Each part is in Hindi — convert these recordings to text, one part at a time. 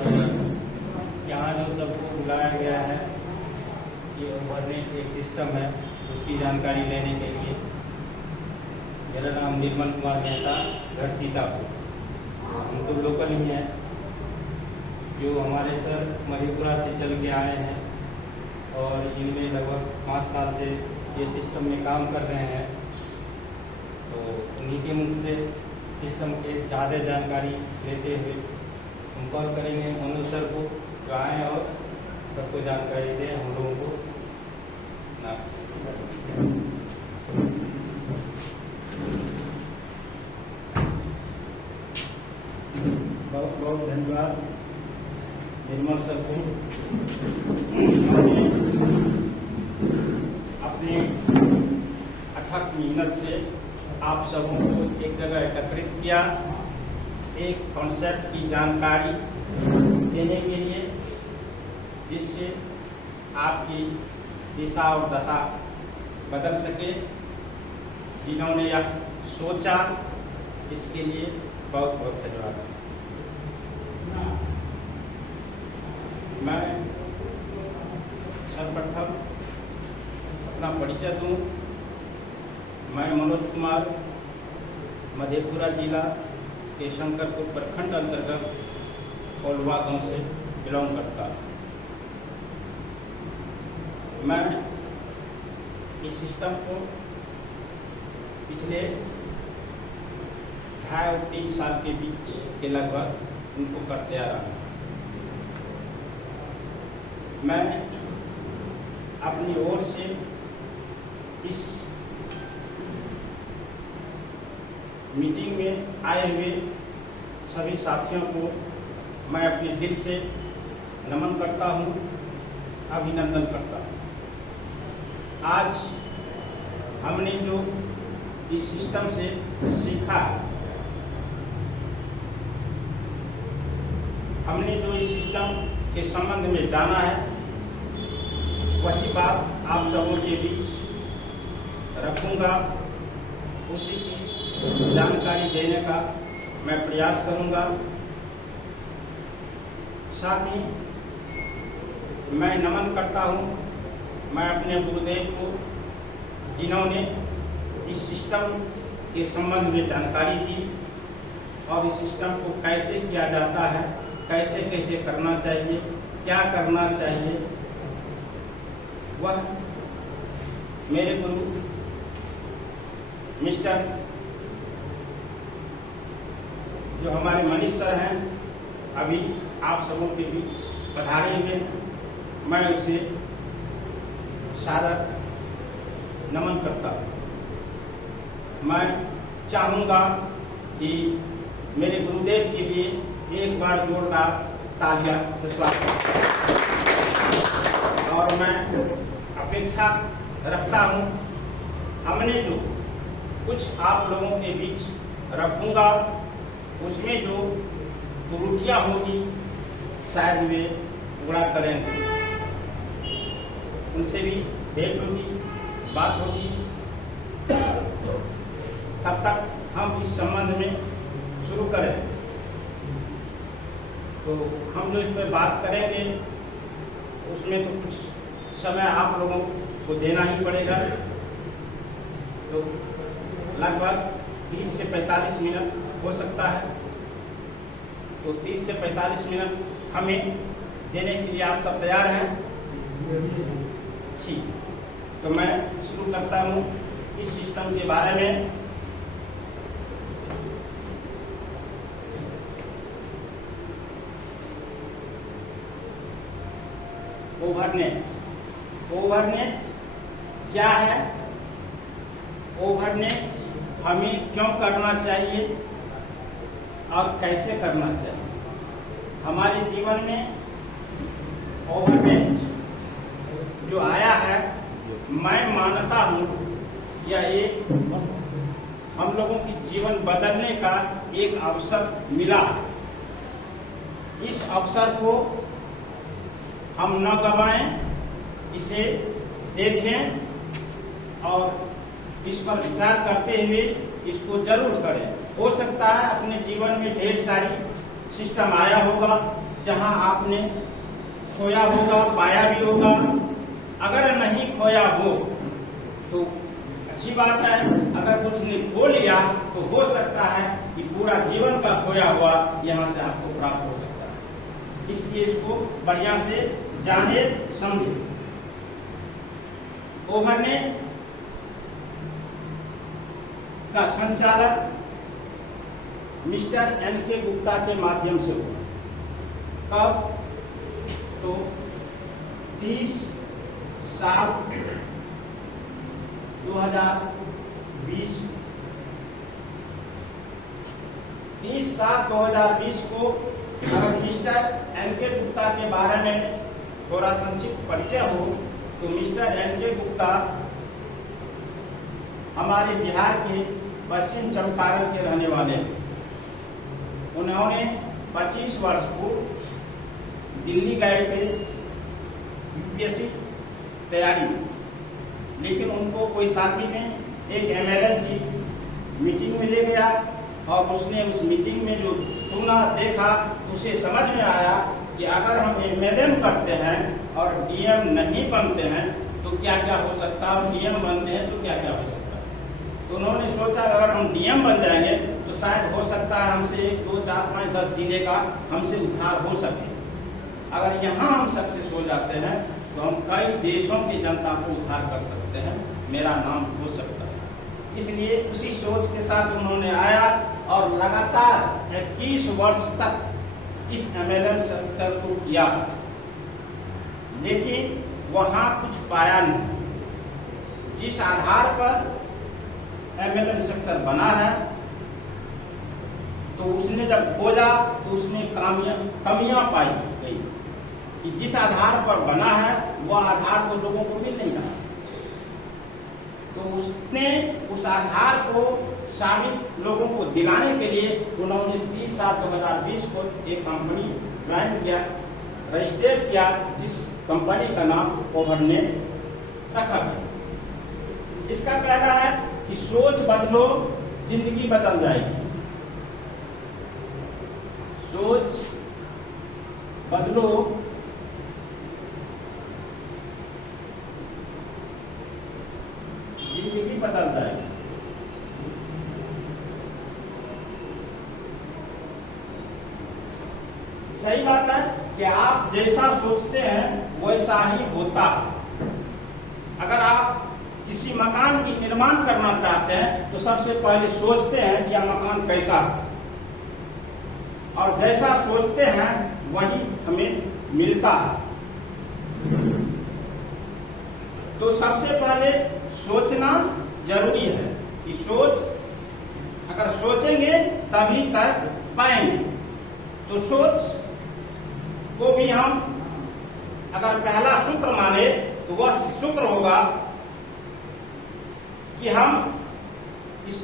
यहाँ जो सबको बुलाया गया है ये ओवरनेट एक सिस्टम है, उसकी जानकारी लेने के लिए। मेरा नाम निर्मल कुमार मेहता, घर सीतापुर। हम तो लोकल ही हैं। जो हमारे सर मधेपुरा से चल के आए हैं और इनमें लगभग 5 साल से ये सिस्टम में काम कर रहे हैं, तो उन्हीं के मुख से सिस्टम के ज़्यादा जानकारी लेते हुए हम कॉल करेंगे मनोज सर को, जो आएँ और सबको जानकारी दें हम लोगों को ना। बहुत बहुत धन्यवाद निर्मल सर को। अपने अथक मेहनत से आप सबों को एक जगह एकत्रित किया, एक कॉन्सेप्ट की जानकारी देने के लिए, जिससे आपकी दिशा और दशा बदल सके। जिन्होंने यह सोचा, इसके लिए बहुत बहुत धन्यवाद। मैं सर्वप्रथम अपना परिचय दूं। मैं मनोज कुमार मधेपुरा जिला के शंकरपुर प्रखंड अंतर्गत कोलवा गांव से बिलोंग करता हूँ। मैं इस सिस्टम को पिछले 2.5 और 3 साल के बीच के लगभग उनको करते आ रहा हूँ। मैं अपनी ओर से इस मीटिंग में आए हुए सभी साथियों को मैं अपने दिल से नमन करता हूँ, अभिनंदन करता हूँ। आज हमने जो इस सिस्टम से सीखा है, हमने जो इस सिस्टम के संबंध में जाना है, वही बात आप सबों के बीच रखूंगा। उसी की जानकारी देने का मैं प्रयास करूंगा। साथ ही मैं नमन करता हूं मैं अपने गुरुदेव को, जिन्होंने इस सिस्टम के संबंध में जानकारी दी और इस सिस्टम को कैसे किया जाता है, कैसे कैसे करना चाहिए, क्या करना चाहिए, वह मेरे गुरु मिस्टर जो हमारे मनीष सर हैं, अभी आप सबों के बीच पधारे हुए हैं। मैं उसे सादर नमन करता हूँ। मैं चाहूँगा कि मेरे गुरुदेव के लिए एक बार जोरदार तालियां से स्वागत। और मैं अपेक्षा रखता हूँ, हमने जो कुछ आप लोगों के बीच रखूँगा, उसमें जो त्रुटियाँ होगी शायद वे पूरा करेंगे। उनसे भी भेंट होगी, बात होगी। तब तक हम इस संबंध में शुरू करें, तो हम जो इस पर बात करेंगे उसमें तो कुछ समय आप लोगों को देना ही पड़ेगा। तो लगभग 30 से 45 मिनट हो सकता है। तो 30 से 45 मिनट हमें देने के लिए आप सब तैयार हैं? ठीक। तो मैं शुरू करता हूँ इस सिस्टम के बारे में। ओवरनेट क्या है? ओवरनेट हमें क्यों करना चाहिए और कैसे करना चाहिए? हमारे जीवन में ओवरनेट जो आया है, मैं मानता हूँ यह एक हम लोगों की जीवन बदलने का एक अवसर मिला। इस अवसर को हम न गंवाएं, इसे देखें और इस पर विचार करते हुए इसको जरूर करें। हो सकता है अपने जीवन में ढेर सारी सिस्टम आया होगा, जहां आपने खोया होगा, पाया भी होगा। अगर नहीं खोया हो तो अच्छी बात है, अगर कुछ ने खो लिया तो हो सकता है कि पूरा जीवन का खोया हुआ यहाँ से आपको प्राप्त हो सकता है। इसलिए इसको बढ़िया से जाने समझे। ओवरनेट का संचालन मिस्टर एन.के. गुप्ता के माध्यम से हुआ। कब? तो 30/7/2020 30/7/2020 को अगर मिस्टर एन.के. गुप्ता के बारे में थोड़ा संक्षिप्त परिचय हो तो मिस्टर एन.के. गुप्ता हमारे बिहार के पश्चिम चंपारण के रहने वाले हैं। उन्होंने 25 वर्ष पूर्व दिल्ली गए थे यूपीएससी तैयारी में, लेकिन उनको कोई साथी में एक एमएलए की मीटिंग में ले गया और उसने उस मीटिंग में जो सुना देखा उसे समझ में आया कि अगर हम एमएलए करते हैं और डीएम नहीं बनते हैं तो क्या क्या हो सकता है, और डीएम बनते हैं तो क्या क्या हो सकता है। तो उन्होंने सोचा अगर हम डीएम बन जाएंगे तो शायद हो सकता है हमसे 1, 2, 4, 5, 10 जिले का हमसे उद्धार हो सके। अगर यहाँ हम सक्सेस हो जाते हैं तो हम कई देशों की जनता को उद्धार कर सकते हैं, मेरा नाम हो सकता है। इसलिए उसी सोच के साथ उन्होंने आया और लगातार 21 वर्ष तक इस एमएलए सेक्टर को किया, लेकिन वहाँ कुछ पाया नहीं। जिस आधार पर एमएलए सेक्टर बना है तो उसने जब खोजा तो उसमें कमियां पाई गई कि जिस आधार पर बना है वह आधार तो लोगों को मिल नहीं रहा। तो उसने उस आधार को साबित लोगों को दिलाने के लिए उन्होंने 30/7/2020 को एक कंपनी ज्वाइन किया, रजिस्टर किया, जिस कंपनी का नाम ओवरनेट रखा गया। इसका कहना है कि सोच बदलो, जिंदगी बदल जाएगी। सोच बदलो, जिंदगी बदल जाएगी। सही बात है कि आप जैसा सोचते हैं वैसा ही होता है। अगर आप किसी मकान की निर्माण करना चाहते हैं तो सबसे पहले सोचते हैं कि यह मकान कैसा है, और जैसा सोचते हैं वही हमें मिलता है। तो सबसे पहले सोचना जरूरी है कि सोच अगर सोचेंगे तभी कर पाएंगे। तो सोच को भी हम अगर पहला सूत्र माने तो वह सूत्र होगा कि हम इस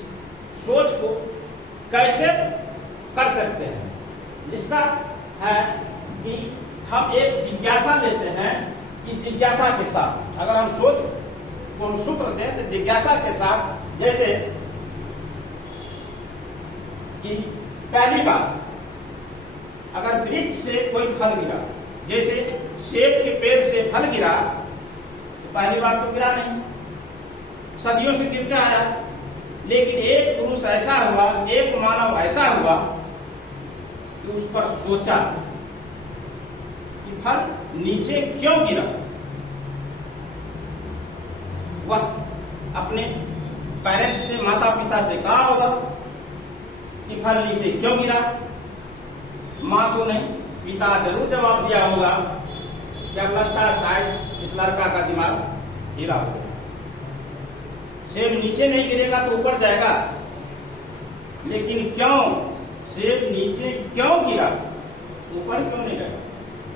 सोच को कैसे कर सकते हैं, जिसका है कि हम एक जिज्ञासा लेते हैं कि जिज्ञासा के साथ अगर हम सोच को हम सूत्र दें तो जिज्ञासा के साथ, जैसे कि पहली बात अगर वृक्ष से कोई फल गिरा, जैसे सेब के पेड़ से फल गिरा तो पहली बार तो गिरा नहीं, सदियों से गिरता आया, लेकिन एक पुरुष ऐसा हुआ, एक मानव ऐसा हुआ कि उस पर सोचा कि फल नीचे क्यों गिरा। वह अपने पेरेंट्स से, माता पिता से कहा होगा कि फल नीचे क्यों गिरा। माँ को नहीं, पिता जरूर जवाब दिया होगा। जब लगता है शायद इस लड़का का दिमाग ढीला हो गया, सेब नीचे नहीं गिरेगा तो ऊपर जाएगा, लेकिन क्यों सेब नीचे क्यों गिरा, ऊपर क्यों नहीं गया।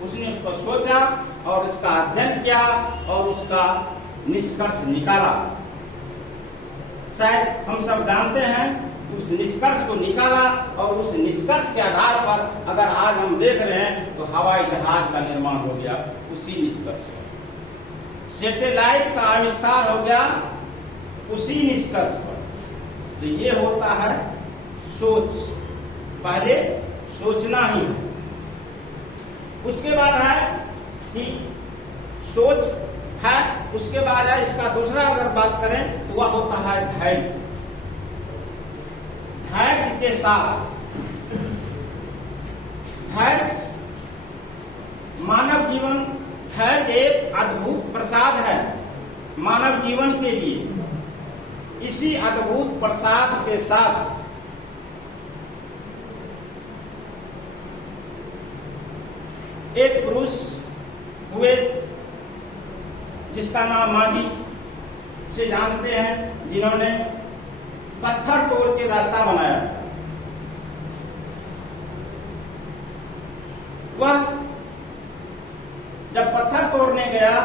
उसने उस पर सोचा और इसका अध्ययन किया और उसका निष्कर्ष निकाला। शायद हम सब जानते हैं, उस निष्कर्ष को निकाला और उस निष्कर्ष के आधार पर अगर आज हम देख रहे हैं तो हवाई जहाज का निर्माण हो गया उसी निष्कर्ष पर, सैटेलाइट का आविष्कार हो गया उसी निष्कर्ष पर। तो ये होता है सोच, पहले सोचना ही। उसके बाद है कि सोच है, उसके बाद है इसका दूसरा अगर बात करें तो वह होता है धैर्य। धैर्य के साथ, धैर्य मानव जीवन, धैर्य एक अद्भुत प्रसाद है मानव जीवन के लिए। इसी अद्भुत प्रसाद के साथ एक पुरुष हुए जिसका नाम मांझी से जानते हैं, जिन्होंने पत्थर तोड़ के रास्ता बनाया। वह जब पत्थर तोड़ने गया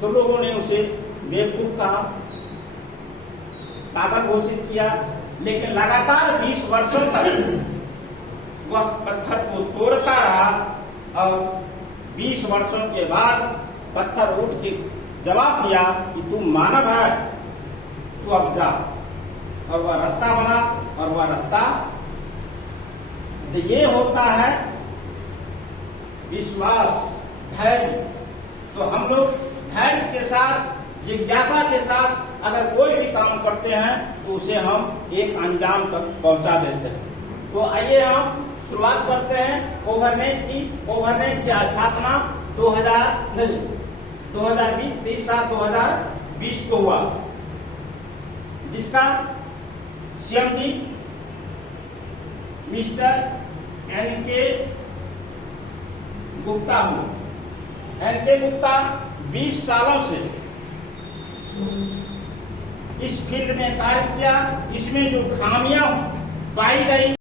तो लोगों ने उसे बेवकूफ कहा, पागल घोषित किया, लेकिन लगातार 20 वर्षों तक वह पत्थर को तोड़ता रहा और 20 वर्षों के बाद पत्थर उठ के जवाब दिया कि तू मानव है, तू अब जा। और वह रास्ता बना, और वह रास्ता ये होता है विश्वास, धैर्य। तो हम लोग धैर्य के साथ, जिज्ञासा के साथ अगर कोई भी काम करते हैं तो उसे हम एक अंजाम तक पहुंचा देते हैं। तो आइए हम शुरुआत करते हैं ओवरनेट की। ओवरनेट की स्थापना 2020 को हुआ, जिसका सीएमडी मिस्टर एनके गुप्ता हुए। एनके गुप्ता 20 सालों से इस फील्ड में कार्य किया। इसमें जो खामियां पाई गई